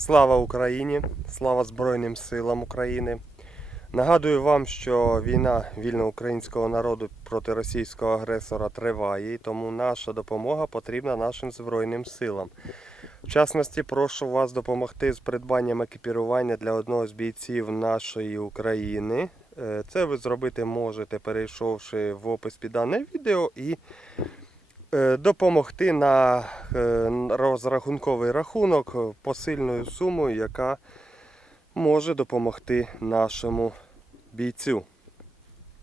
Слава Україні! Слава Збройним силам України! Нагадую вам, що війна вільного українського народу проти російського агресора триває, і тому наша допомога потрібна нашим Збройним силам. В частності, прошу вас допомогти з придбанням екіпірування для одного з бійців нашої України. Е, Це ви зробити можете, перейшовши в опис під дане відео і допомогти на е, розрахунковий рахунок посильною сумою, яка може допомогти нашому бійцю.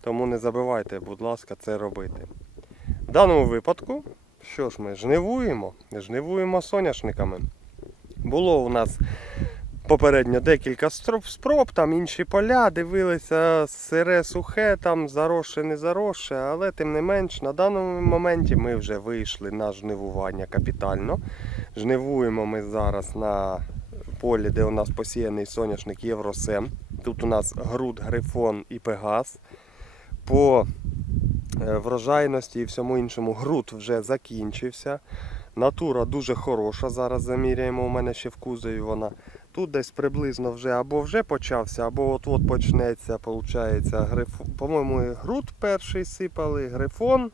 Тому не забувайте, будь ласка, це робити. В даному випадку, що ж ми жнивуємо? Жнивуємо соняшниками. Було у нас попередньо декілька спроб, там інші поля, дивилися сире, сухе, там заросше, не заросше, але тим не менш на даному моменті ми вже вийшли на жнивування капітально. Жнивуємо ми зараз на полі, де у нас посіяний соняшник Євросем. Тут у нас груд, грифон і пегас. По е, врожайності і всьому іншому груд вже закінчився. Натура дуже хороша. Зараз заміряємо. У мене ще в кузові вона. Тут десь приблизно вже або вже почався, або от-от почнеться, гриф... по-моєму, груд перший сипали, грифон,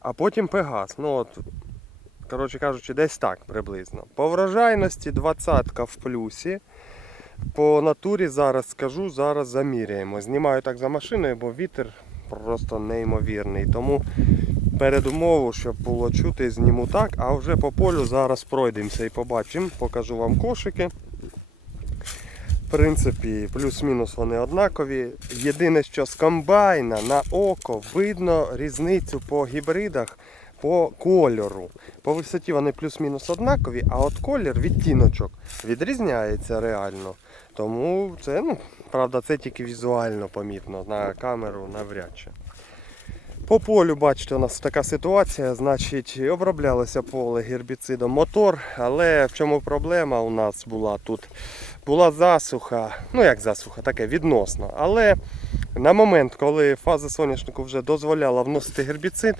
а потім пегас. Ну от, коротше кажучи, десь так приблизно. По врожайності 20 в плюсі. По натурі зараз скажу, зараз заміряємо. Знімаю так за машиною, бо вітер просто неймовірний. Тому передумову, щоб було чути, зніму так, а вже по полю зараз пройдемося і побачимо. Покажу вам кошики. В принципі, плюс-мінус вони однакові. Єдине, що з комбайна на око видно різницю по гібридах по кольору. По висоті вони плюс-мінус однакові, а от колір, відтіночок відрізняється реально. Тому це, ну, правда, це тільки візуально помітно на камеру навряд чи. По полю, бачите, у нас така ситуація. Значить, оброблялося поле гербіцидом мотор, але в чому проблема у нас була тут? Була засуха, ну як засуха, таке відносно. Але на момент, коли фаза соняшнику вже дозволяла вносити гербіцид,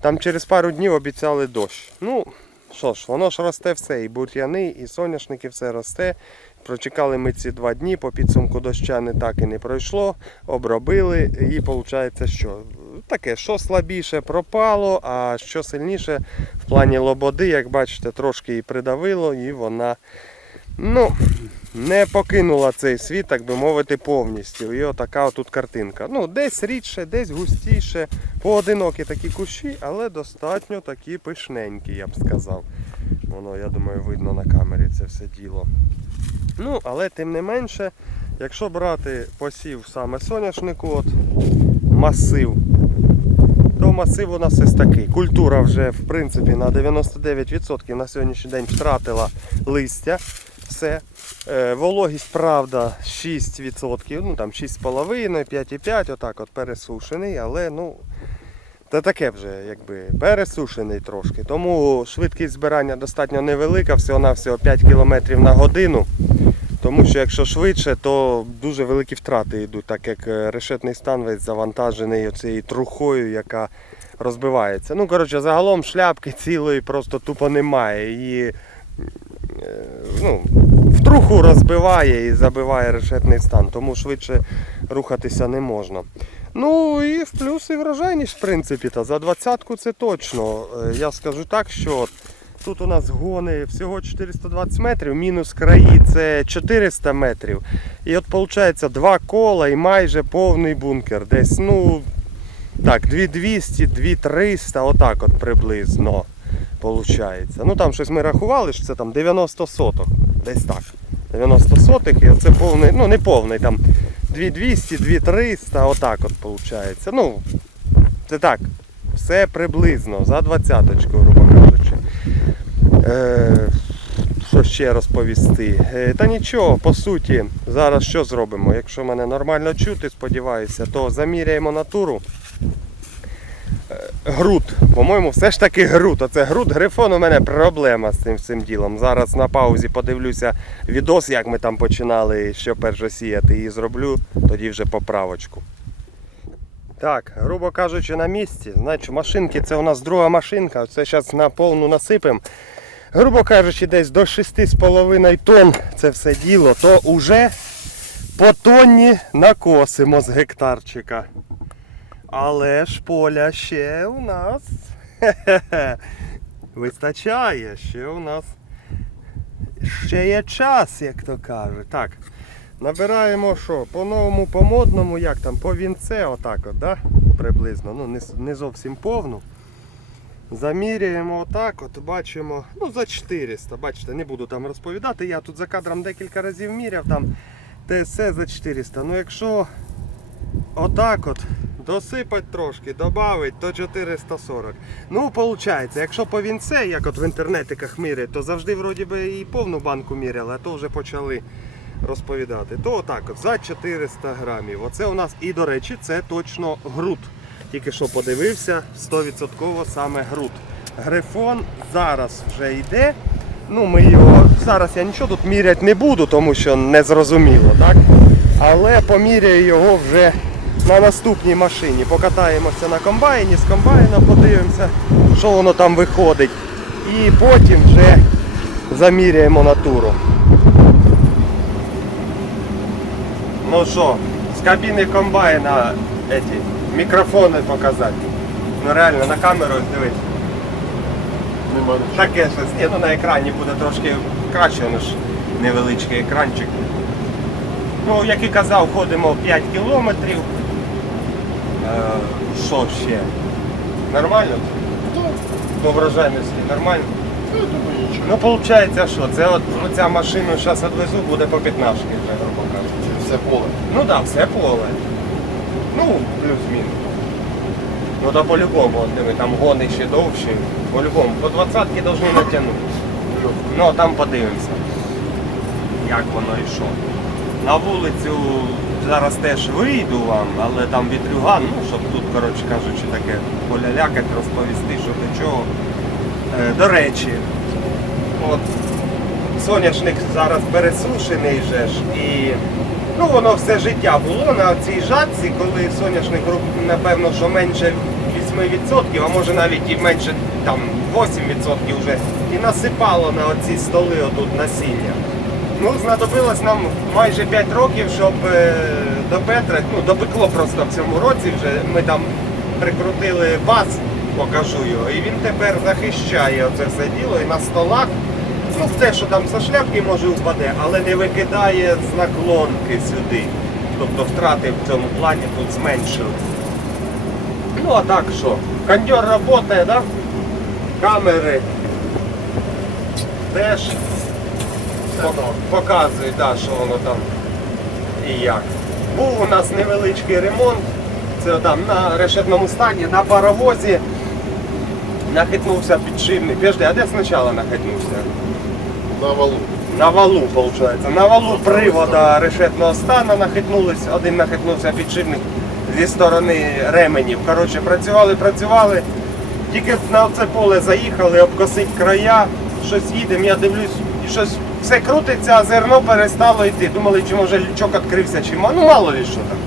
там через пару днів обіцяли дощ. Ну, що ж, воно ж росте все, і бур'яни, і соняшники, все росте. Прочекали ми ці два дні, по підсумку доща не так і не пройшло, обробили, і виходить, що таке, що слабіше пропало, а що сильніше в плані лободи, як бачите, трошки її придавило, і вона ну, не покинула цей світ, так би мовити, повністю. І отака отут картинка. Ну, десь рідше, десь густіше, поодинокі такі кущі, але достатньо такі пишненькі, я б сказав. Воно, я думаю, видно на камері це все діло. Ну, але тим не менше, якщо брати посів саме соняшнику, от масив, то масив у нас ось такий. Культура вже в принципі на 99% на сьогоднішній день втратила листя. Все. Е, вологість, правда, 6%, ну там 6,5, 5,5, отак от пересушений, але ну. Це таке вже якби пересушений трошки. Тому швидкість збирання достатньо невелика, всього-навсього 5 км на годину. Тому що якщо швидше, то дуже великі втрати йдуть, так як е, решетний стан весь завантажений цією трухою, яка розбивається. Ну, коротше, загалом шляпки цілої просто тупо немає. Її ну, в труху розбиває і забиває решетний стан, тому швидше рухатися не можна. Ну і в плюс і врожайність, в принципі, та за двадцятку це точно. Е, Я скажу так, що тут у нас гони всього 420 метрів, мінус краї це 400 метрів. І от виходить два кола і майже повний бункер. Десь, ну, так, 2200, 2300, отак от приблизно. Получається. Ну там щось ми рахували, що це там 90 соток. Десь так. 90 сотих і оце повний, ну не повний, там 2200, 2300, отак от виходить. Ну, це так, все приблизно, за двадцяточку, грубо кажучи. Е, що ще розповісти? Е, та нічого, по суті, зараз що зробимо? Якщо мене нормально чути, сподіваюся, то заміряємо натуру. Груд, по-моєму, все ж таки груд. Оце груд грифон у мене проблема з цим всім ділом. Зараз на паузі подивлюся відос, як ми там починали, що перше сіяти, і зроблю тоді вже поправочку. Так, грубо кажучи, на місці. Значить, машинки це у нас друга машинка. Це зараз на повну насипемо. грубо кажучи, десь до 6,5 тонн це все діло, то вже по тонні накосимо з гектарчика. Але ж поля ще у нас вистачає, ще у нас ще є час, як то кажуть. Так, набираємо що? По новому, по модному, як там, по вінце, отак от, да? приблизно. Ну, не, не зовсім повну. Заміряємо отак, от бачимо, ну за 400, бачите, не буду там розповідати. Я тут за кадром декілька разів міряв, там ТСС за 400. Ну якщо отак от досипать трошки, додавить, то 440. Ну, виходить, якщо по вінце, як от в інтернетиках мірять, то завжди вроді би і повну банку міряли, а то вже почали розповідати. То отак от за 400 грамів. Оце у нас і до речі, це точно груд. Тільки що подивився, 100% саме груд. Грифон зараз вже йде. Ну, ми його зараз я нічого тут міряти не буду, тому що не зрозуміло, так? Але поміряю його вже на наступній машині. Покатаємося на комбайні, з комбайна подивимося, що воно там виходить. І потім вже заміряємо натуру. Ну що, з кабіни комбайна эти, мікрофони показати. Ну реально на камеру дивись. Нема Таке щось. Ні, ну на екрані буде трошки краще, воно ж невеличкий екранчик. Ну, як і казав, ходимо 5 кілометрів. Е, Що ще? Нормально? По врожайності нормально? Ну, виходить, що? Це от оця машину зараз відвезу, буде по 15 вже, грубо кажучи. Все поле. Ну так, да, все поле. Ну, плюс-мінус. Ну да по-любому, от диви, там гони ще довші. По-любому, по двадцятки повинні натягнути. Ну, а там подивимося, як воно і що. На вулицю зараз теж вийду вам, але там вітрюган, ну, щоб тут, коротше кажучи, таке полялякать, розповісти, що до чого. Е, до речі, от соняшник зараз пересушений же ж і ну, воно все життя було на цій жатці, коли соняшник напевно, що менше 8%, а може навіть і менше там 8% вже і насипало на оці столи отут насіння. Ну, знадобилось нам майже 5 років, щоб е, до Петра, ну, допекло просто в цьому році вже. Ми там прикрутили вас, покажу його, і він тепер захищає оце все діло і на столах. Ну, те, що там со шляпки може впаде, але не викидає з наклонки сюди. Тобто втрати в цьому плані тут зменшили. Ну а так що? Кондьор працює, да? Камери теж Пок- показують, да, що воно там і як. Був у нас невеличкий ремонт. Це там на решетному стані, на паровозі нахитнувся підшипник. Підожди, а де спочатку нахитнувся? На валу. На валу, виходить. На валу привода решетного стану нахитнулись, один нахитнувся підшипник зі сторони ременів. Коротше, працювали, працювали. Тільки на це поле заїхали, обкосить края, щось їдемо, я дивлюсь, і щось все крутиться, а зерно перестало йти. Думали, чи може лючок відкрився, чи ну мало ли що там.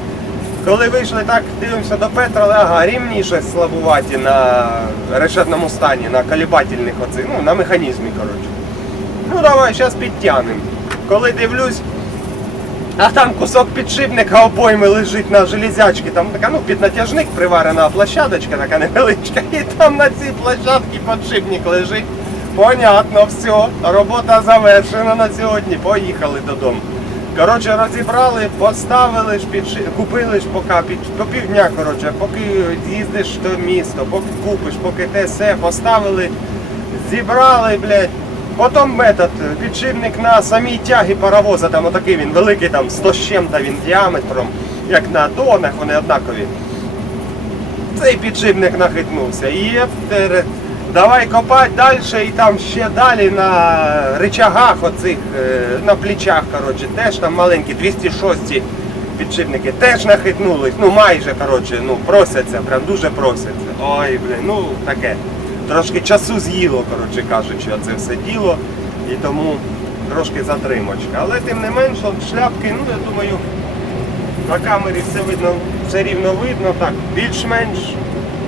Коли вийшли так, дивимося до Петра, але ага, рівні щось слабуваті на решетному стані, на колібательних оцих, ну на механізмі, коротше. Ну давай, зараз підтягнемо. Коли дивлюсь, а там кусок підшипника обойми лежить на железячці, там така, ну, піднатяжник приварена площадочка така невеличка, і там на цій площадці підшипник лежить. Понятно, все, робота завершена на сьогодні, поїхали додому. Коротше, розібрали, поставили ж купили ж поки під... по півдня, коротше, поки їздиш в то місто, поки купиш, поки те все, поставили, зібрали, блядь. Потім метод, підшипник на самій тягі паровоза, там отакий він великий, там 100 з чим-то він діаметром, як на донах, вони однакові. Цей підшипник нахитнувся. І давай копати далі і там ще далі на рычагах оцих, е, на плечах, коротше, теж там маленькі 206 підшипники теж нахитнулись. Ну майже коротше, ну просяться, прям дуже просяться. Ой, блін, ну таке. Трошки часу з'їло, коротше кажучи, оце все діло. І тому трошки затримочка. Але тим не менш, от шляпки, ну я думаю, на камері все видно, все рівно видно, так, більш-менш.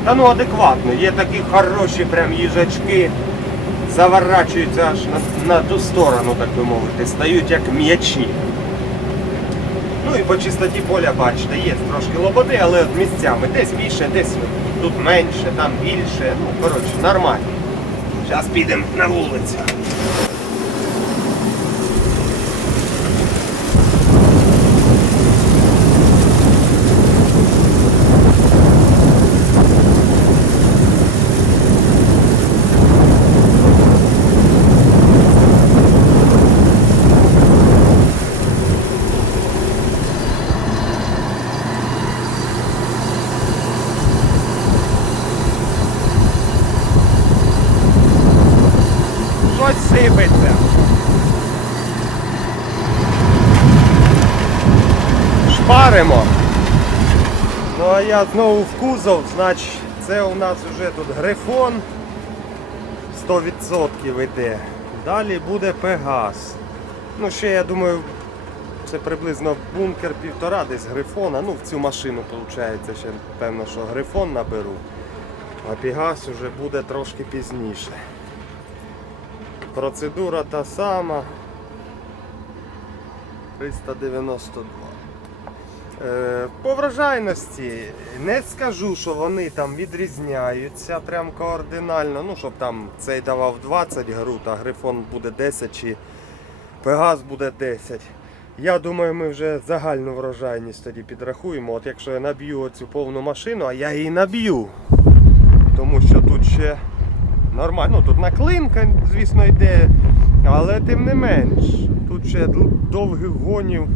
Та ну адекватно. Є такі хороші прям їжачки. заворачуються аж на, на ту сторону, так би мовити, стають як м'ячі. Ну і по чистоті поля, бачите, є трошки лободи, але от місцями десь більше, десь тут менше, там більше. Ну, коротше, нормально. Зараз підемо на вулицю. Щось сипеться. Шпаримо. Ну а я знову в кузов, значить це у нас вже тут грифон 100% йде. Далі буде Пегас. Ну ще я думаю, це приблизно бункер півтора десь грифона. Ну в цю машину виходить, ще певно, що грифон наберу. А Пегас вже буде трошки пізніше. Процедура та сама. 392. Е, по вражайності не скажу, що вони там відрізняються прям кардинально. Ну, щоб там цей давав 20 груд, а грифон буде 10 чи Пегас буде 10. Я думаю, ми вже загальну врожайність тоді підрахуємо. От якщо я наб'ю оцю повну машину, а я її наб'ю. Тому що тут ще нормально. Ну тут наклинка, звісно, йде, але тим не менш. Тут ще довгих гонів.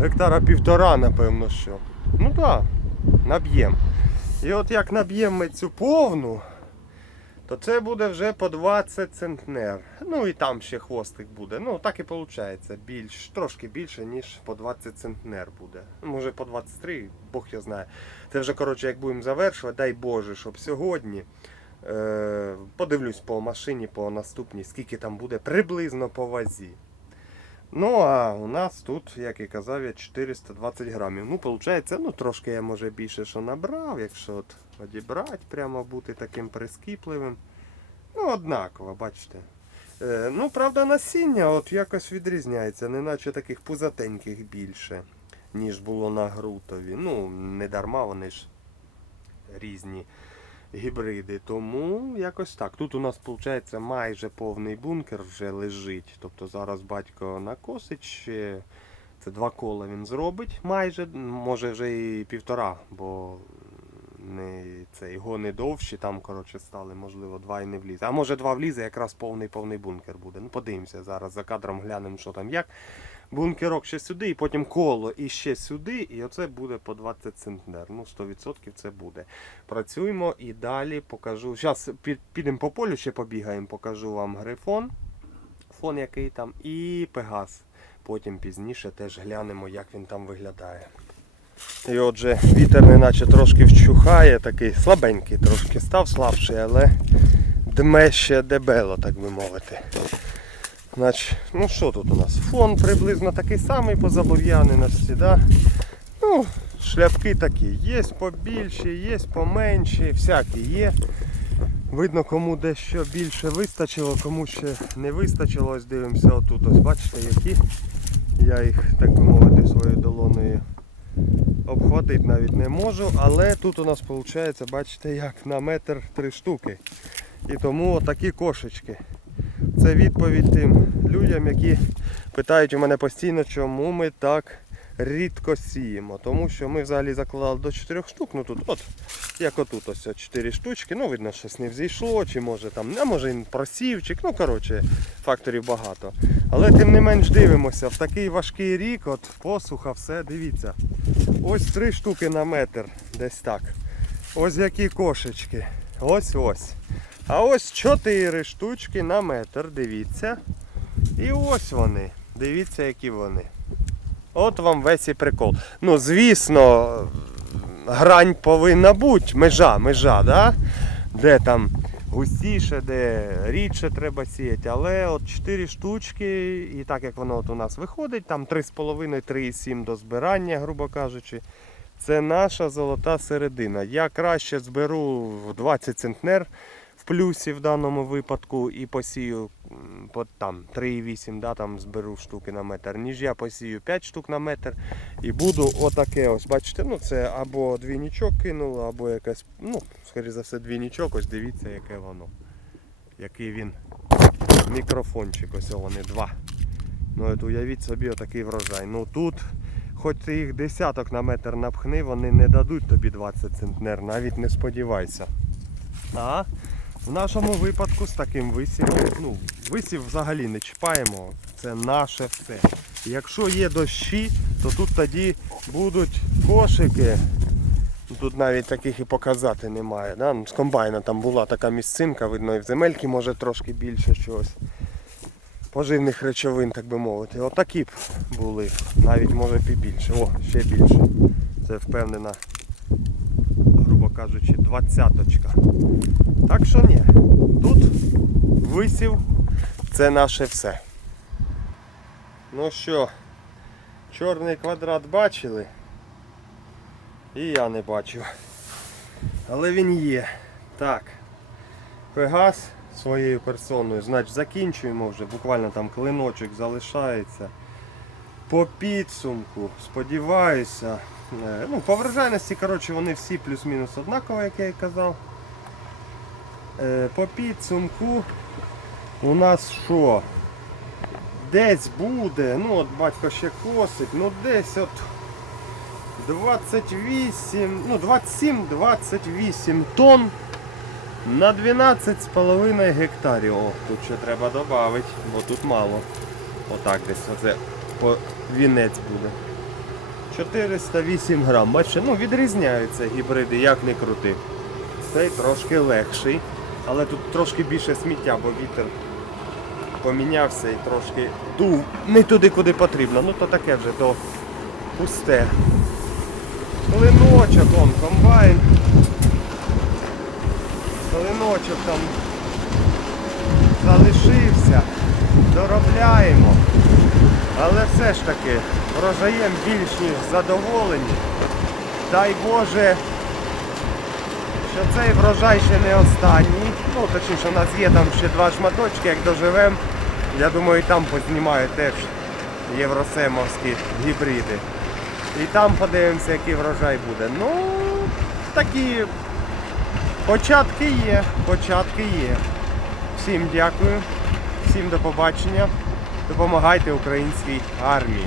Гектара півтора, напевно, що. Ну так, наб'ємо. І от як наб'ємо ми цю повну, то це буде вже по 20 центнер. Ну і там ще хвостик буде. Ну так і виходить. Більш, трошки більше, ніж по 20 центнер буде. Ну, Може по 23, Бог його знає. Це вже, коротше, як будемо завершувати, дай Боже, щоб сьогодні. Е, подивлюсь по машині, по наступній, скільки там буде приблизно по вазі. Ну, а у нас тут, як і казав, я 420 грамів. Ну, виходить, ну трошки я може більше що набрав, якщо от одібрати, прямо бути таким прискіпливим. Ну, однаково, бачите. Е, ну, правда, насіння от якось відрізняється, неначе таких пузатеньких більше, ніж було на грутові. Ну, не дарма вони ж різні гібриди. Тому якось так. Тут у нас виходить майже повний бункер вже лежить. Тобто зараз батько накосить ще. Це два кола він зробить майже, може вже і півтора, бо не цей гони довші, там коротше стали, можливо, два і не влізе. А може два влізе, якраз повний повний бункер буде. Ну подивимося зараз за кадром глянемо, що там як. Бункерок ще сюди, і потім коло і ще сюди, і оце буде по 20 центнер. Ну, 100% це буде. Працюємо і далі покажу. Зараз підемо по полю, ще побігаємо, покажу вам грифон, фон який там, і пегас. Потім пізніше теж глянемо, як він там виглядає. І отже, вітер неначе трошки вчухає, такий слабенький, трошки став слабший, але дме ще дебело, так би мовити. Значить, ну що тут у нас? Фон приблизно такий самий по забур'яненості, да? Ну, шляпки такі, є побільші, є поменші, всякі є. Видно, кому дещо більше вистачило, кому ще не вистачило. Ось дивимося отут. Ось бачите, які. Я їх, так би мовити, своєю долоною обхватити навіть не можу, але тут у нас виходить, бачите, як на метр три штуки. І тому отакі кошечки. Це відповідь тим людям, які питають у мене постійно, чому ми так рідко сіємо. Тому що ми взагалі закладали до 4 штук. Ну тут, от, як отут ось 4 штучки. Ну, видно, щось не взійшло, чи може там, а може і просівчик. Ну, коротше, факторів багато. Але тим не менш дивимося, в такий важкий рік, от посуха, все, дивіться. Ось 3 штуки на метр, десь так. Ось які кошечки. Ось ось. А ось 4 штучки на метр, дивіться. І ось вони. Дивіться, які вони. От вам весь і прикол. Ну, звісно, грань повинна бути, межа, межа, да? де там густіше, де рідше треба сіяти. Але от 4 штучки, і так як воно от у нас виходить, там 3,5-3,7 до збирання, грубо кажучи. Це наша золота середина. Я краще зберу в 20 центнер плюсі в даному випадку і посію по там 3,8, да, там зберу штуки на метр, ніж я посію 5 штук на метр і буду отаке ось, бачите, ну це або двійничок кинуло, або якась, ну, скоріше за все, двійничок, ось дивіться, яке воно. Який він мікрофончик, ось вони два. Ну от уявіть собі отакий врожай. Ну тут, хоч ти їх десяток на метр напхни, вони не дадуть тобі 20 центнер, навіть не сподівайся. А в нашому випадку з таким висівом, ну, висів взагалі не чіпаємо, це наше все. Якщо є дощі, то тут тоді будуть кошики. Тут навіть таких і показати немає. Да? Ну, З комбайна там була така місцинка, видно, і в земельки може трошки більше чогось. Поживних речовин, так би мовити. Отакі б були. Навіть може і більше. О, ще більше. Це впевнена, кажучи, двадцяточка. Так що ні. Тут висів, це наше все. Ну що, чорний квадрат бачили? І я не бачив. Але він є. Так. Пегас своєю персоною, значить закінчуємо вже, буквально там клиночок залишається. По підсумку, сподіваюся. Е, Ну, по врожайності, коротше, вони всі плюс-мінус однакові, як я і казав. Е, По підсумку у нас що? Десь буде, ну от батько ще косить, ну десь от 28, ну 27-28 тонн на 12,5 гектарів. О, тут ще треба додати, бо тут мало. Отак десь оце по вінець буде. 408 грам. Бачите, ну відрізняються гібриди, як не крути. Цей трошки легший, але тут трошки більше сміття, бо вітер помінявся і трошки дув не туди, куди потрібно. Ну то таке вже то пусте. Клиночок, он, комбайн. Клиночок там залишився. Доробляємо. Але все ж таки врожаєм більш ніж задоволені. Дай Боже, що цей врожай ще не останній. Ну, точніше, у нас є там ще два шматочки, як доживемо. Я думаю, і там познімаю теж євросемовські гібриди. І там подивимося, який врожай буде. Ну, такі початки є, початки є. Всім дякую, всім до побачення. Допомагайте українській армії.